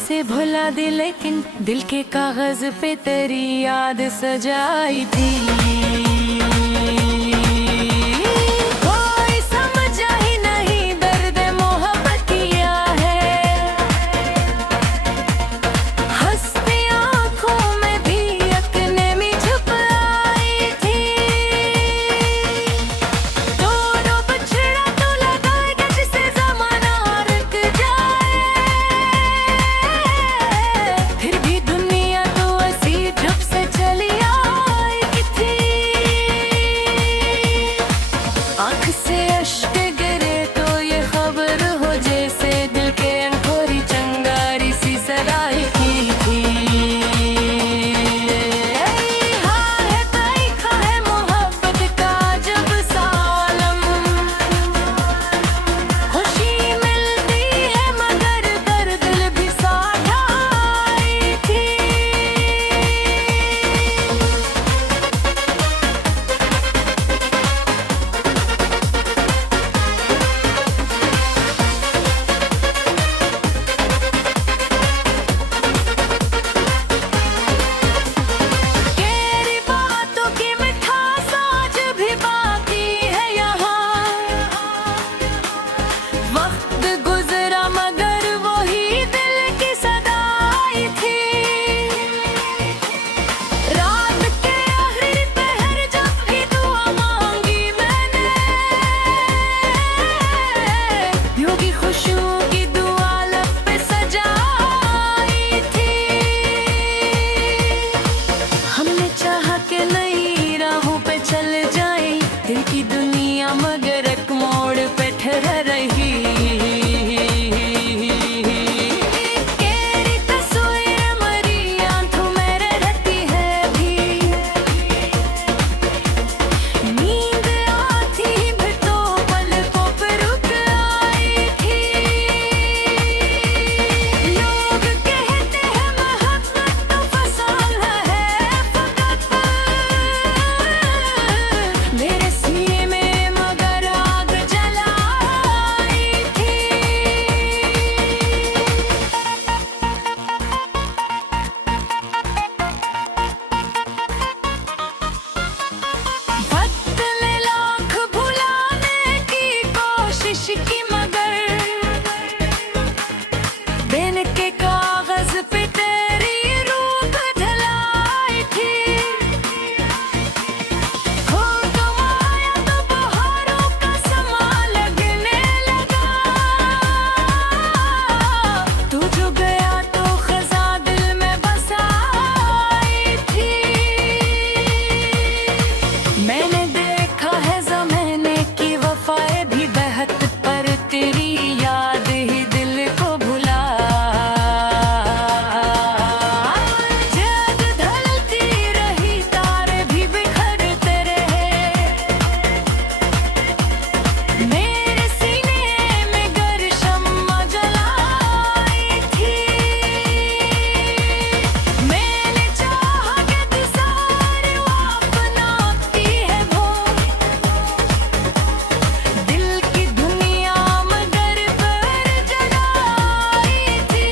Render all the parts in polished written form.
से भुला दी लेकिन दिल के कागज पे तेरी याद सजाई थी। कोई समझा ही नहीं दर्द मोहब्बत किया है, हंसती आंखों में भी यकने में छुप आई थी। दोनों बछड़ा तो लगाएगा जिसे जमाना रुक जाए, फिर भी दुनिया तो ऐसी चुप से चली आई थी। आँख से अश्क गिरे तो ये खबर हो जैसे दिल के अंधेरी चंगारी सी सराई की थी। हाँ है तारीखा है मोहब्बत का जब सालम, खुशी मिलती है मगर दर्द भी साथ आई थी। तेरी बातों की मिठास आज भी बाकी है यहाँ, वक्त गुजरा मगर वही दिल की सदाई थी। रात के आखिरी पहर जब भी दुआ मांगी मैंने, योगी खुशियों की दुआ लब पे सजाई थी। हमने चाहा कि नई राहों पे चल जाए दिल की दुनिया मगर एक मोड़ पे ठहर रही। तेरी तस्वीर मरी आंखों में रहती है अभी, नींद आती भी तो पलकों पे रुक आई थी। लोग कहते हैं मोहब्बत तो फसाना है फकत, मेरे सीने में मगर आग जलाई थी। बदले लाख भुलाने की कोशिश की मगर दिन के कागज पे तेरी रूप ढलाई थी। हो गवाया तो बहारों का समा लगने लगा, तू जो गया तो खजा दिल में बसाई थी। मैंने देखा है ज़माने की वफाएं भी बहत, पर तेरी याद ही दिल को भुला। जग ढलती रही तारे भी बिखरते रहे, मेरे सीने में गर शम्मा जलाई थी। मैंने चाहा कि तू सारे वो अपनाती है वो दिल की दुनिया मगर पर जलाई थी।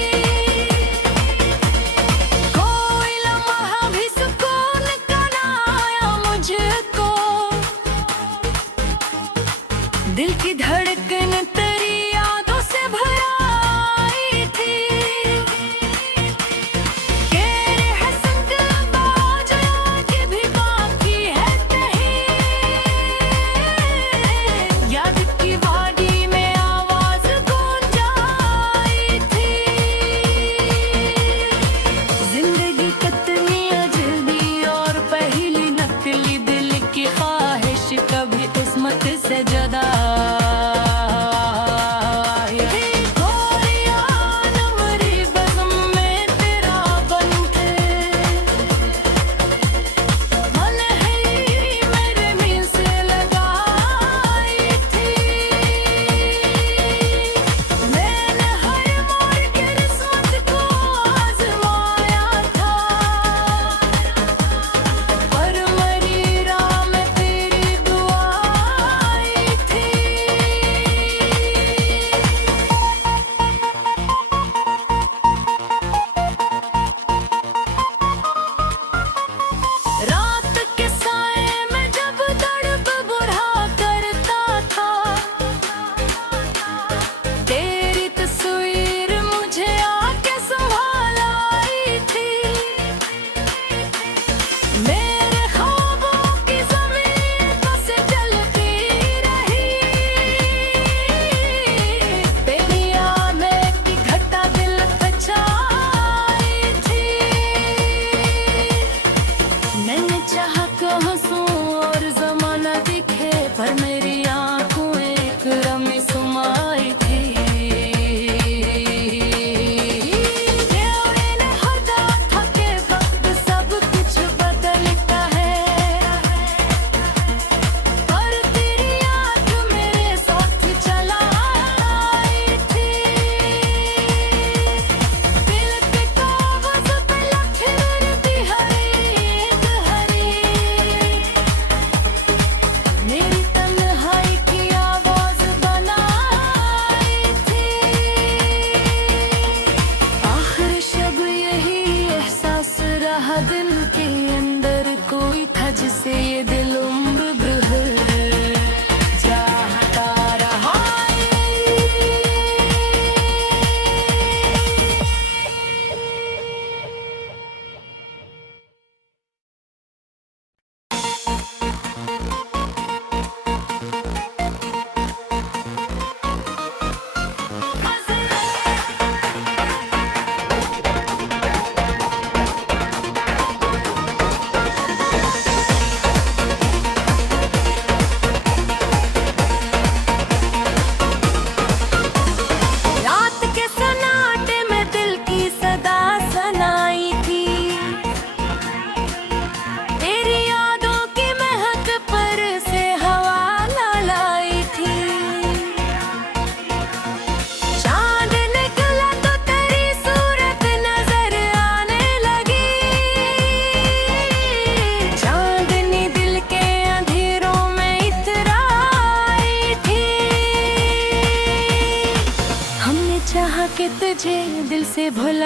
कोई लम्हा भी सुकून का ना आया मुझको, दिल की धड़कन तेरी यादों से भर आई थी। तेरे हसन दिल बाज के भी बाकी है कहीं, याद की वादी में आवाज गूंज आई थी। जिंदगी कितनी अजनबी और पहली नकली, दिल की ख्वाहिश कभी किस्मत से जुदा।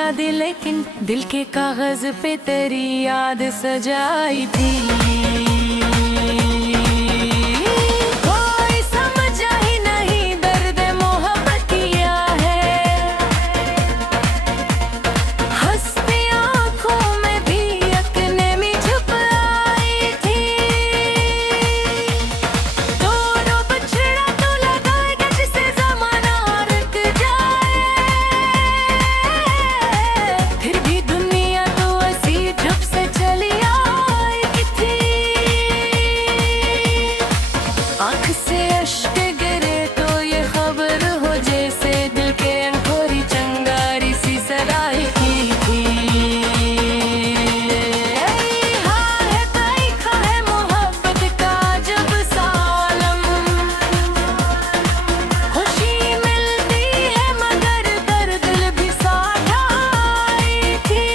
शादी लेकिन दिल के कागज पे तेरी याद सजाई थी। कोई समझा ही नहीं दर्द मोहब्बत किया है, हंसती आंखों में भी यकनेमी छुप आई थी। दोनों बछड़ा तो लगाएगा जिसे जमाना रुक जाए, फिर भी दुनिया तो ऐसी चुप से चली आई थी। आँख से अश्क गिरे तो ये खबर हो जैसे दिल के अनखोरी चंगारी सी सराही की थी। हाँ है तारीखा है मोहब्बत का जब सालम, खुशी मिलती है मगर दर्द भी साथ आई थी।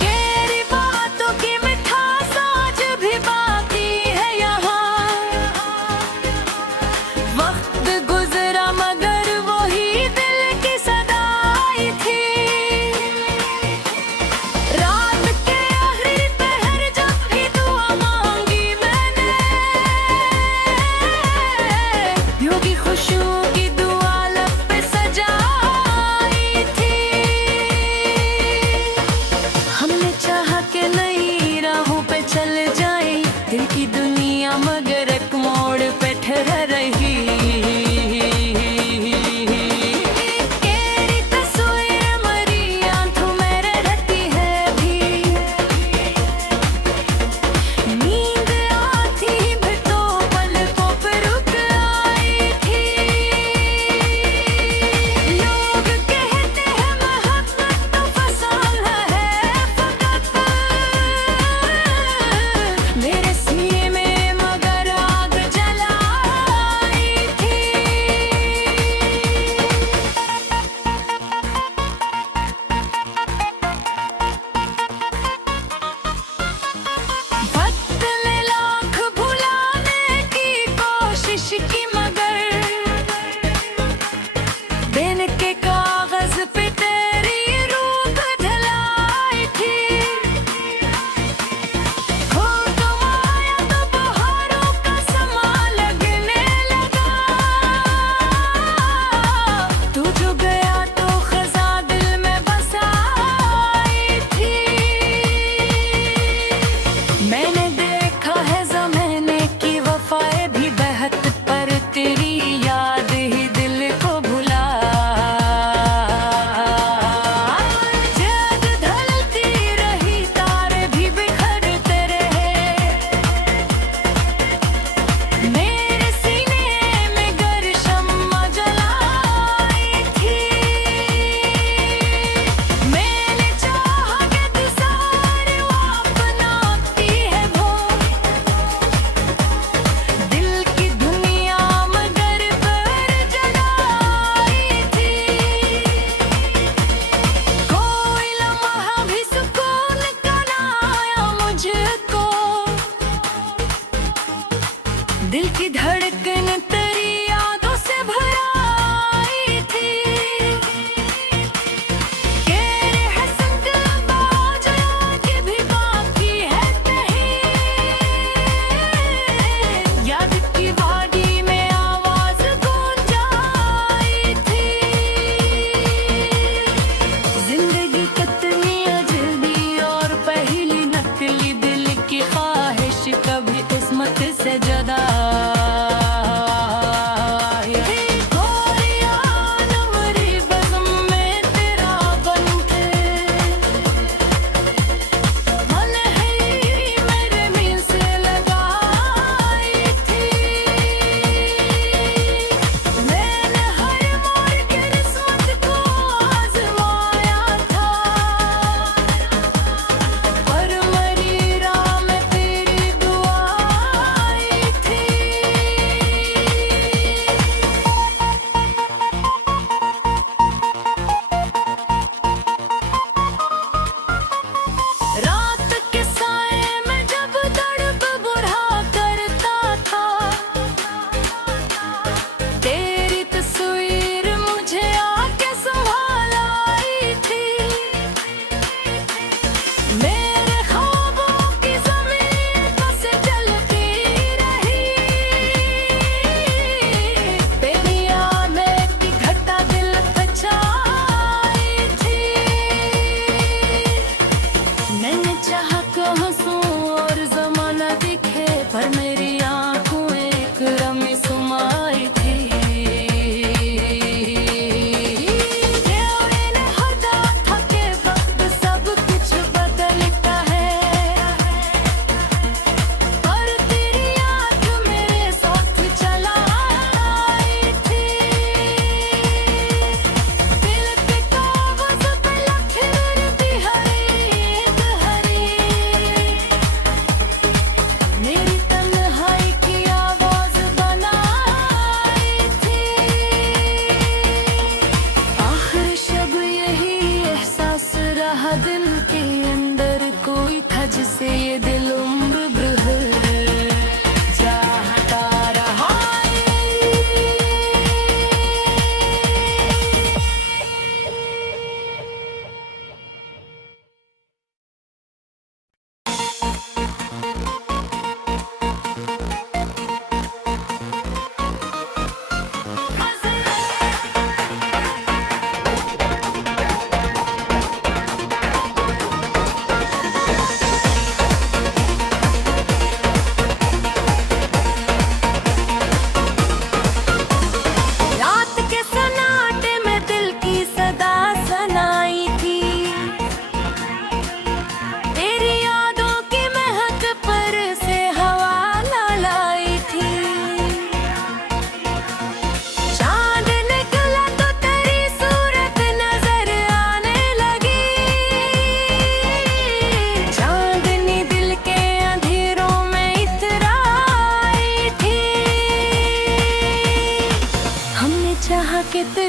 तेरी बातों की मिठास आज भी बाकी है यहाँ, वक्त गुजरा मगर वही दिल की सदाई थी। रात के आखिरी पहर जब भी दुआ मांगी मैंने, यूं की खुशियों की दुआ लब पे सजाई थी। हमने चाहा कि नई राहों पे चल जाए दिल की दुनिया मगर एक मोड़ पे ठहर रही। तेरी तस्वीर मरी आंखों में रहती है अभी, नींद आती भी तो पलकों पे रुक आई थी। लोग कहते हैं मोहब्बत तो फसाना है फकत, मेरे सीने में मगर आग जलाई थी। वक्त ने लाख भुलाने की कोशिश की मगर दिन के कागज पे तेरी रूप ढलाई थी। हो तुम आया तो बहारों का समा लगने लगा, तू जो गया तो खजा दिल में बसाई थी। मैंने देखा है ज़माने की वफाएं भी बहत, पर तेरी याद ही दिल को भुला। जग ढलती रही तारे भी बिखरते रहे, मेरे सीने में गर शम्मा जलाई थी। मैंने चाहा कि तू सारे अपनाती है वो दिल की दुनिया मगर पर जलाई थी। कोई लम्हा भी सुकून का ना आया मुझको, दिल की धड़कन तेरी यादों से भर आई थी। तेरे हसन दिल बाज के भी बाकी है कहीं, याद की वादी में आवाज गूंज आई थी। जिंदगी कितनी अजनबी और पहली नकली, दिल की ख्वाहिश कभी किस्मत से जुदा। गोरिया नमरी बज़म में तेरा बन के, मन है मेरे मिल से लगाई थी। मैंने हर मोड़ के किस्मत को आजमाया था, पर मरी राह में तेरी दुआ आई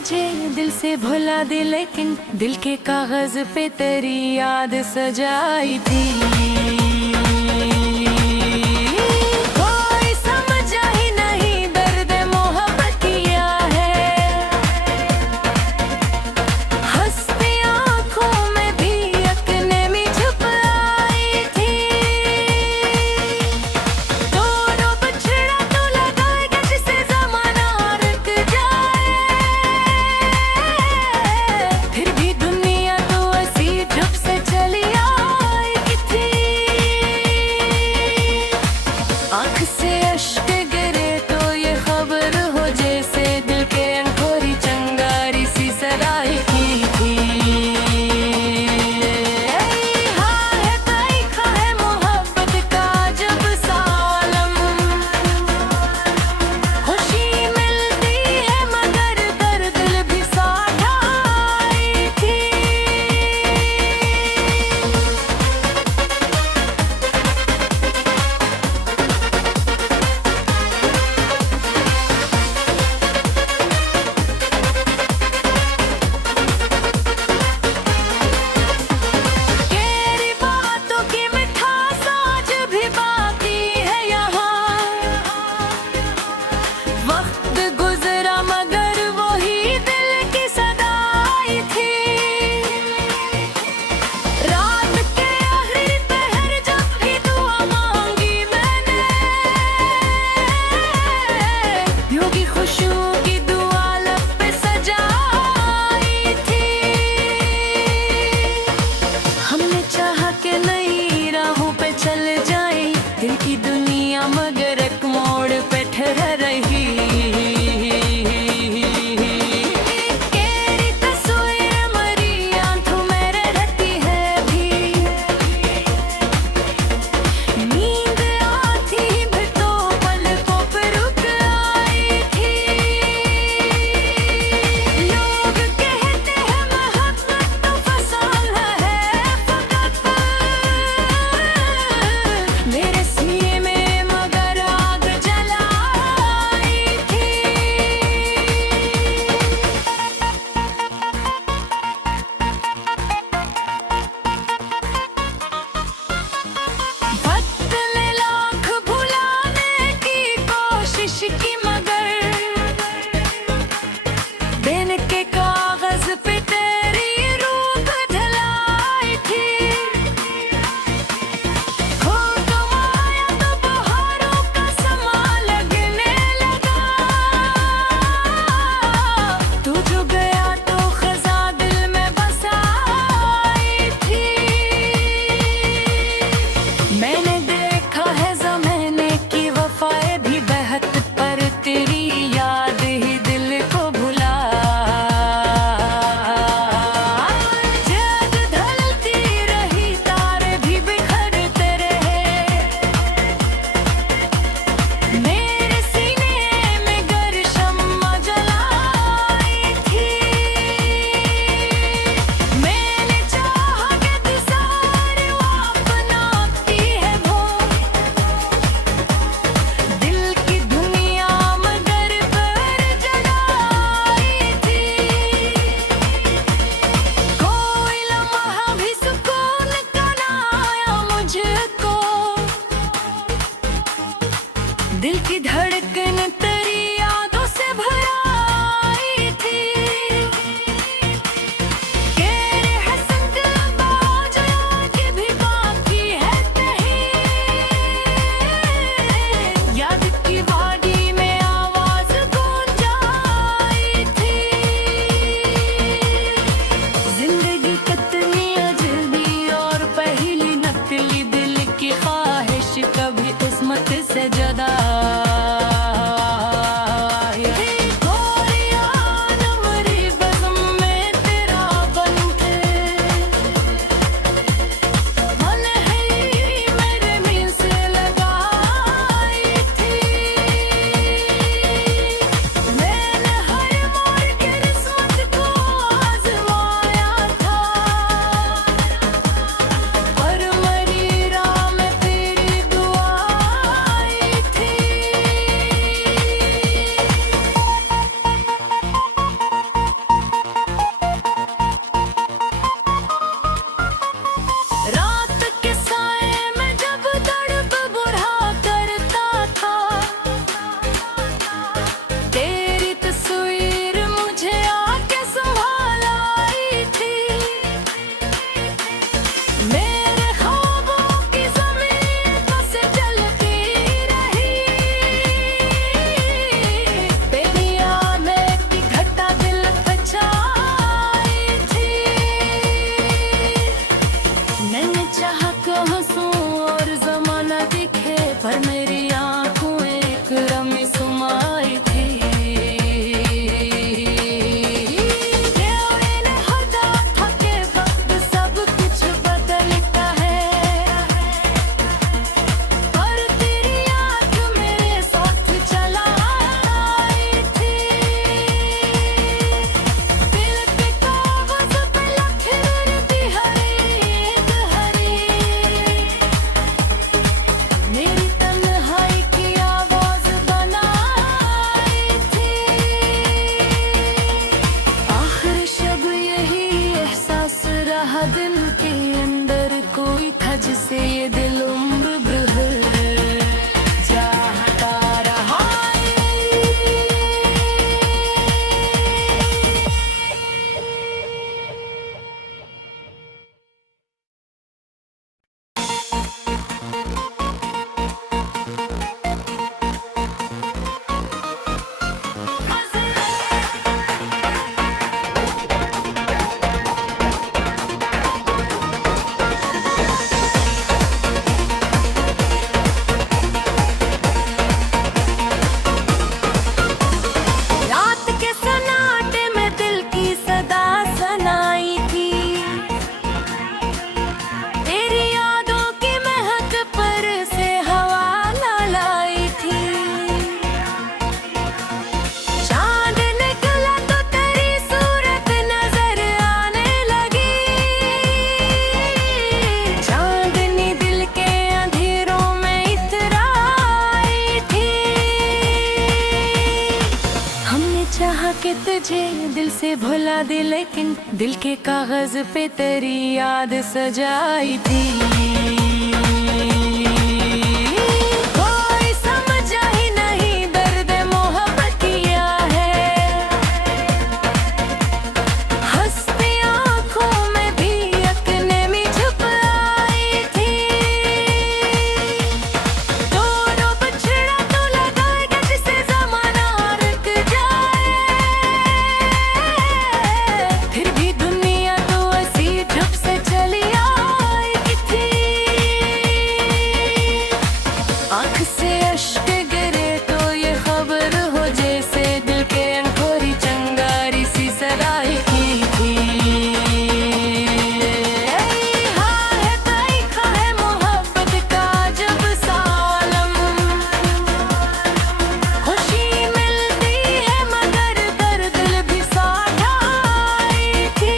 तुझे दिल से भुला दे, लेकिन दिल के कागज पे तेरी याद सजाई थी। कोई समझा ही नहीं दर्द मोहब्बत किया है, हंसती आंखों में भी यकने में छुप आई थी। दोनों बछड़ा तो लगाएगा जिसे जमाना रुक जाए, फिर भी दुनिया तो ऐसी चुप से चली आई थी। आँख से अश्क गिरे तो ये खबर हो जैसे दिल के अंधेरी चंगारी सी सराई थी। हाँ है तारीखा है मोहब्बत का जब सालम, खुशी मिलती है मगर दर्द भी साथ आई थी। तेरी बातों की मिठास आज भी बाकी है यहाँ, वक्त गुजरा मगर वही दिल की सदाई थी। रात के आखिरी पहर जब भी दुआ मांगी मैंने, यूं की खुशबू की दुआ लब पे सजाई थी। हमने चाहा कि नई राहों पे चल जाए दिल की दुनिया, मगर एक मोड़ पे ठहर रही। तेरी तस्वीर मरी आंखों में रहती है अभी, नींद आती भी तो पलकों पे रुक आई थी। लोग कहते हैं मोहब्बत तो फसाना है फकत, मेरे सीने में मगर आग जलाई थी। बदले लाख भुलाने की कोशिश की मगर दिन के कागज पे तेरी रूप ढलाई थी। खो गवाया तो बहारों का समा लगने लगा, तू जो गया तो खजा दिल में बसाई थी। मैंने देखा है ज़माने की वफाएं भी बहत, पर तेरी याद ही दिल को भुला। जग ढलती रही तारे भी बिखरते रहे, मेरे सीने में गर शम्मा जलाई थी। मैंने चाहा कि तू सारे अपनाती है वो दिल की दुनिया, मगर पर जलाई थी। कोई लम्हा भी सुकून का ना आया मुझको, दिल की धड़कन तेरी यादों से भराई थी। तेरे हसन बाज के भी बाकी है कहीं, याद की वादी में आवाज गूंज आई थी। जिंदगी कितनी अजनबी और पहली नकली, दिल की ख्वाहिश कभी किस्मत से जुदा। गोरिया नमरी बज़म में तेरा बन के, मन है मेरे दिल से लगाई थी। मैंने हर मोड़ के किस्मत को आजमाया था, पर मरी राह में तेरी दुआ आई थी। तुझे दिल से भुला दे, लेकिन दिल के कागज पे तेरी याद सजाई थी। कोई समझा ही नहीं दर्द मोहब्बत किया है, हंसती आंखों में भी यकने में छुप आई थी। दोनों बछड़ा तो लगाएगा जिसे जमाना रुक जाए, फिर भी दुनिया तो ऐसी चुप से चली आई थी। आँख से अश्क गिरे तो ये खबर हो जैसे दिल के अंधेरी चंगारी सी सराय की थी। हाँ है तारीखा है मोहब्बत का जब सालम, खुशी मिलती है मगर दर्द भी साथ आई थी।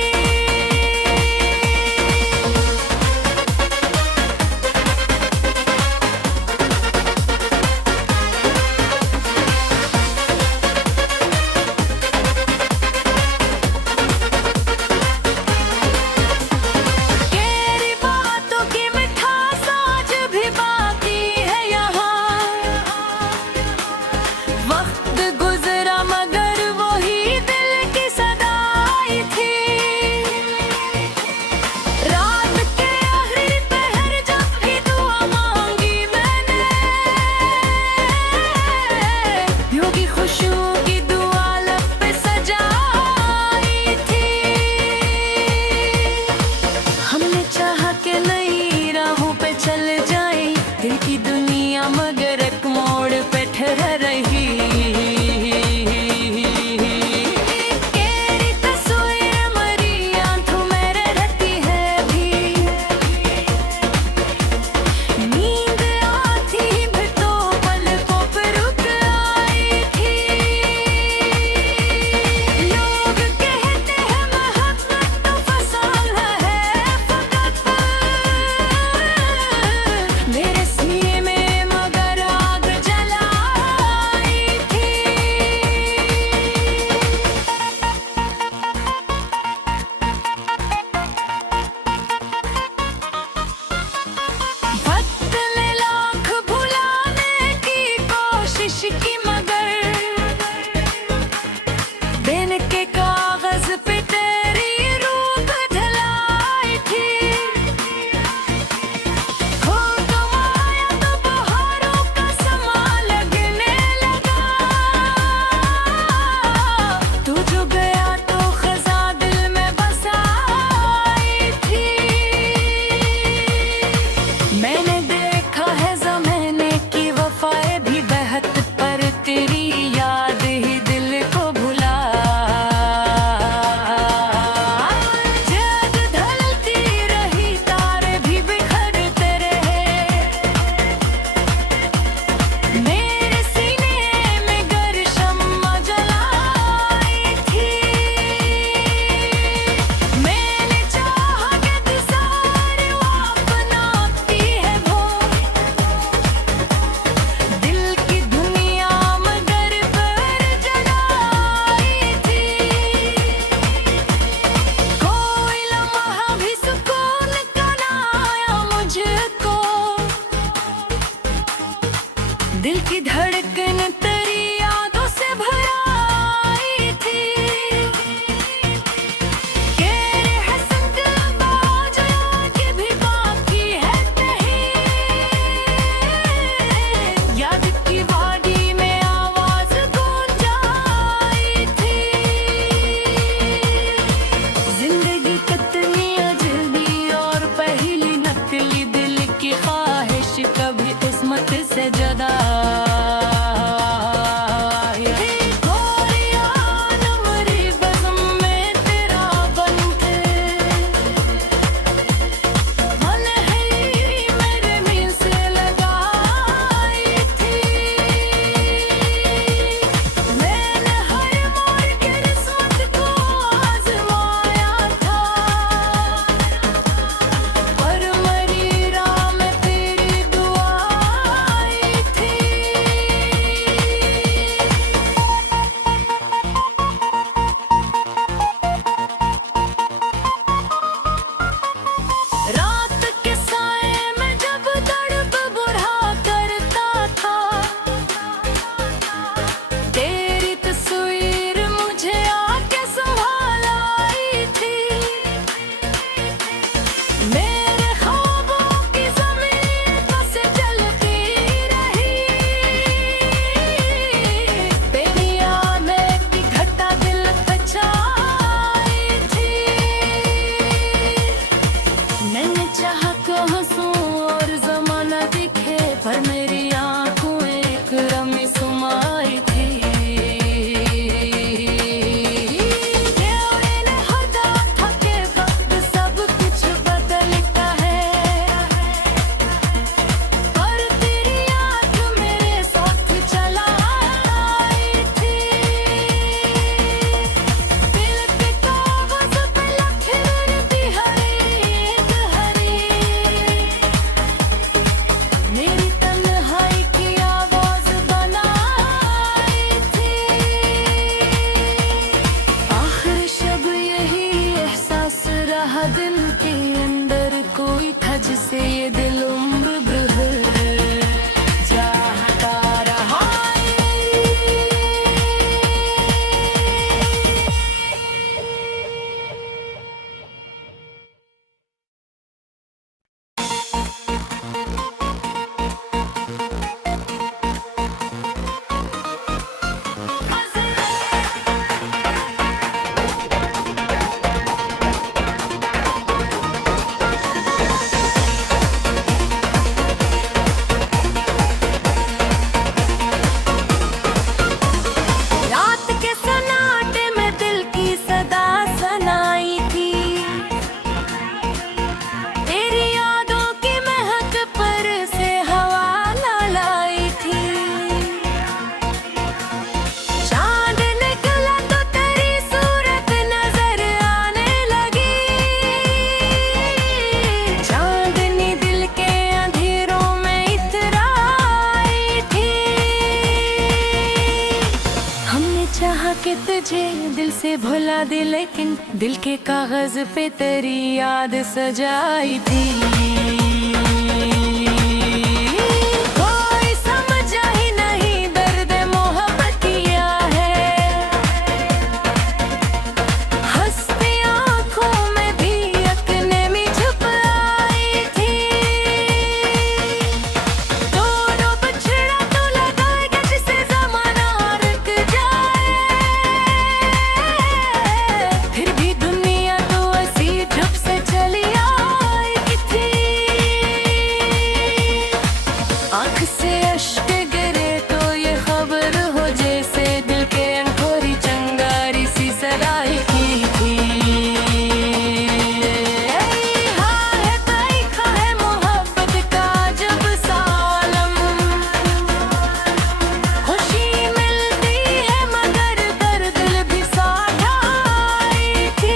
तेरी बातों की मिठास आज भी बाकी है यहाँ, वक्त गुजरा मगर वही दिल की सदाई थी। रात के आखिरी पहर जब भी दुआ मांगी मैंने, यूं की खुशबू की दुआ लब पे सजाई थी। हमने चाहा कि नई राहों पे चल जाए, दिल की दुनिया मगर एक मोड़ पे ठहर रही। तेरी तस्वीर मरी आंखों में रहती है अभी, नींद आती भी तो पलकों पे रुक आई थी। लोग कहते हैं मोहब्बत तो फसाना है फकत, मेरे सीने में मगर आग जलाई थी। वक्त ने लाख भुलाने की कोशिश की मगर दिन के कागज पे तेरी रूप ढलाई थी। खो गवाया तो बहारों का समा लगने लगा, तू जो गया तो खजा दिल में बसाई थी। मैंने देखा है ज़माने की वफाएं भी बहत, पर तेरी याद ही दिल को भुला। जग ढलती रही तारे भी बिखरते रहे, मेरे सीने में गर शम्मा जलाई थी। मैंने चाहा कि गुज़ारे वो अपनाती है वो, दिल की दुनिया मगर पर जलाई थी। कोई लम्हा भी सुकून का ना आया मुझको, दिल की धड़कन तेरी यादों से भर आई थी। तेरे हसन बाज के भी बाकी है कहीं, याद की वादी में आवाज गूंज आई थी। जिंदगी कितनी अजनबी और पहली नकली, दिल की ख्वाहिश कभी किस्मत से जुदा। गोरिया नमरी बज़म में तेरा बन के, मन है मेरे दिल से लगाई थी। मैंने हर मोड़ के किस्मत को आज़माया था, पर मरी राह में तेरी दुआ आई थी। के तुझे दिल से भुला दे, लेकिन दिल के कागज पे तेरी याद सजाई थी। कोई समझा ही नहीं दर्द मोहब्बत किया है, हंसती आंखों में भी अपने में छुप आई थी। दोनों बछड़ा तो लगाएगा जिसे जमाना रुक जाए, फिर भी दुनिया तो ऐसी चुप से चली आई थी। आँख से अश्क गिरे तो ये खबर हो जैसे दिल के अंधेरी चंगारी सी सराय की थी। हाँ है तारीखा है मोहब्बत का जब सालम, खुशी मिलती है मगर दर्द भी साथ आई थी।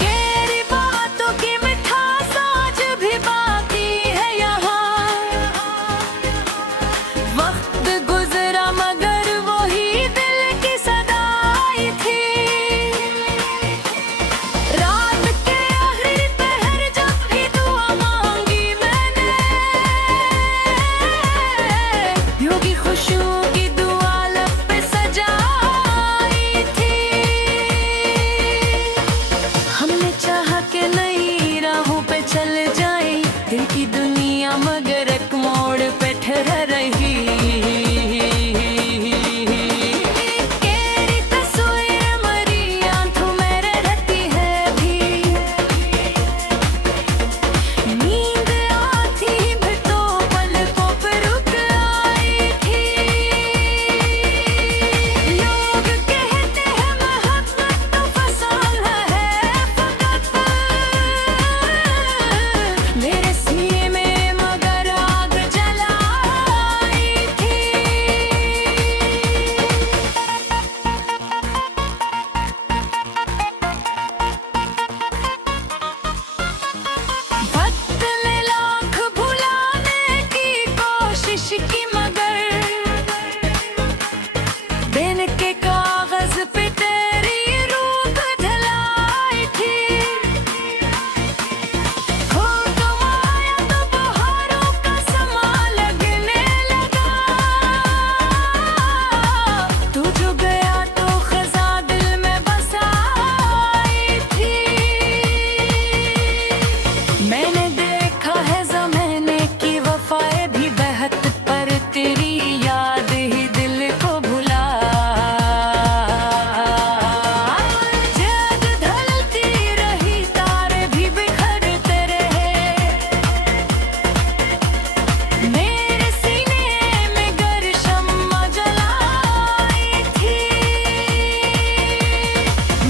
तेरी बातों की मिठास आज भी बाकी है यहाँ, वक्त गुजरा मगर वही दिल की सदाई थी। रात के आखिरी पहर जब भी दुआ मांगी मैंने, यूं की खुशियों की दुआ लब पे सजाई थी। हमने चाहा कि नई राहों पे चल जाए, दिल की दुनिया मगर एक मोड़ पे ठहर रही। तेरी तस्वीर मरी आंखों में रहती है भी, नींद आती भी तो पलकों पे रुक आई थी। लोग कहते हैं मोहब्बत तो फसाना है फकत, मेरे सीने में मगर आग जलाई थी। वक्त ने लाख भुलाने की कोशिश की मगर दिन के कागज पे तेरी रूप ढलाई थी। हो तुम आया तो बहारों का समा लगने लगा, तू जो गया तो खजा दिल में बसाई थी। मैंने देखा है ज़माने की वफाएं भी बहत, पर तेरी याद ही दिल को भुला। जग ढलती रही तारे भी बिखरते रहे, मेरे सीने में गर शम्मा जलाई थी।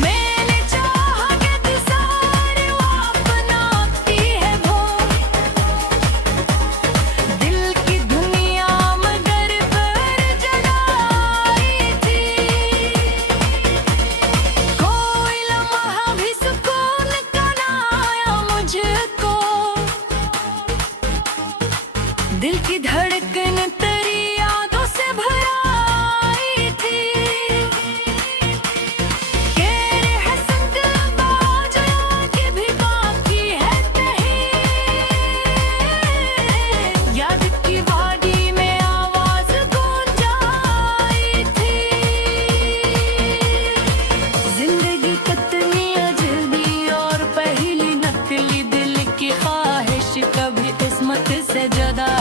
मैंने चाहा कि तू सारे अपनाती है वो दिल की दुनिया मगर पर जलाई थी। कोई लम्हा भी सुकून का ना आया मुझको, दिल की धड़कन तेरी यादों से भराई थी। तेरे हसन दिल बाज के भी बाकी है कहीं, याद की वादी में आवाज गूंज आई थी। जिंदगी कितनी अजनबी और पहली नकली, दिल की ख्वाहिश कभी किस्मत से जुदा।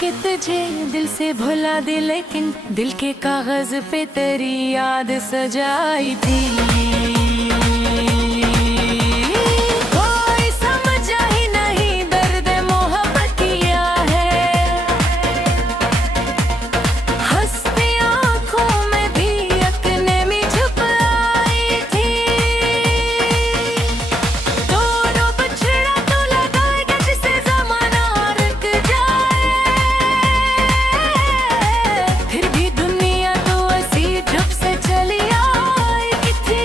कि तुझे दिल से भुला दे, लेकिन दिल के कागज पे तेरी याद सजाई थी। कोई समझा ही नहीं दर्द मोहब्बत किया है, हंसती आंखों में भी यकने में छुप आई थी। दोनों बिछड़ा तो लगाएगा जिसे जमाना रुक जाए, फिर भी दुनिया तो ऐसी चुप से चली आई थी।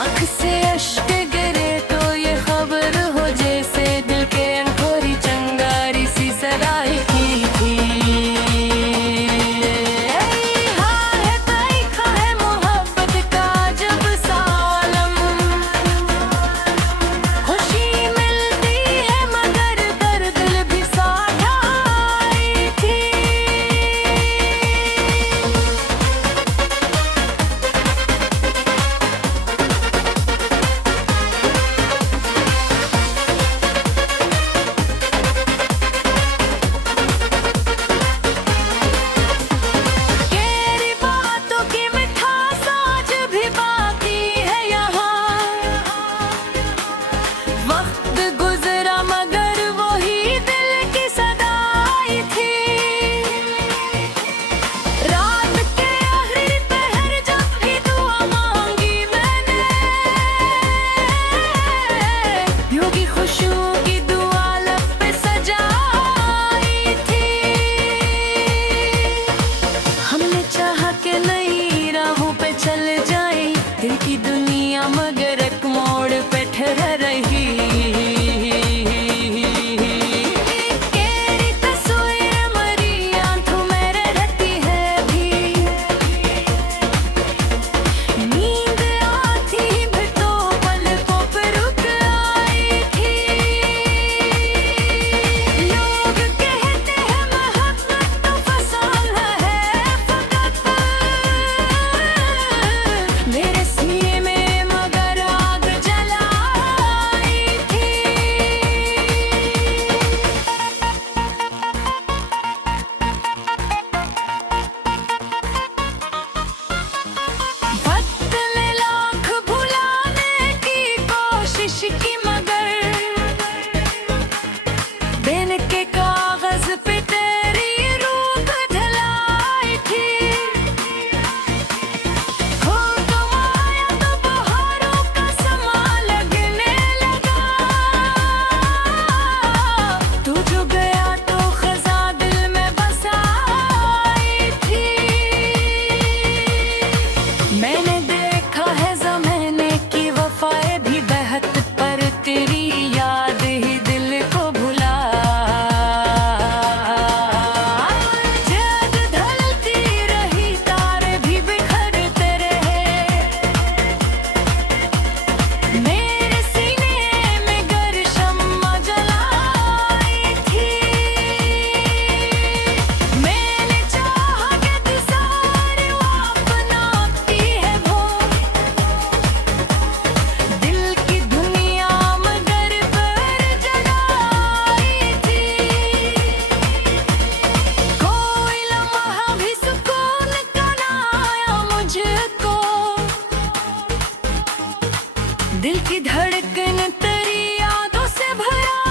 आँख से अश्क गिरे तो ये खबर हो जैसे दिल के अंधेरी चंगारी सी सराई की थी। हाँ है तारीखा है मोहब्बत का जब सालम, खुशी मिलती है मगर दर्द भी साथ आई थी। तेरी बातों की मिठास आज भी बाकी है यहाँ, वक्त गुजरा मगर वही दिल की सदाई थी। रात के आखिरी पहर जब भी दुआ मांगी मैंने, यूं की खुशियों की दुआ लब पे सजाई थी। हमने चाहा कि नई राहों पे चल जाए, दिल की दुनिया मगर एक मोड़ पे ठहर रही। तेरी तस्वीर मरी आंखों में रहती है भी, नींद आती भी तो पलकों पे रुक आई थी। लोग कहते हैं मोहब्बत तो फसाना है फकत, मेरे सीने में मगर आग जलाई थी। वक्त ने लाख भुलाने की कोशिश की मगर दिन के कागज पे तेरी रूप ढलाई थी। हो तुम आया तो बहारों का समा लगने लगा, तू जो गया तो खजा दिल में बसाई थी। मैंने देखा है ज़माने की वफाएं भी बहत, पर तेरी याद ही दिल को भुला। जग ढलती रही तारे भी बिखरते रहे, मेरे सीने में गर शम्मा जलाई थी। मैंने चाहा कि तू सारे वो अपनाती है वो, दिल की दुनिया मगर पर जलाई थी। कोई लम्हा भी सुकून का ना आया मुझको, दिल की धड़कन तेरी यादों से भरा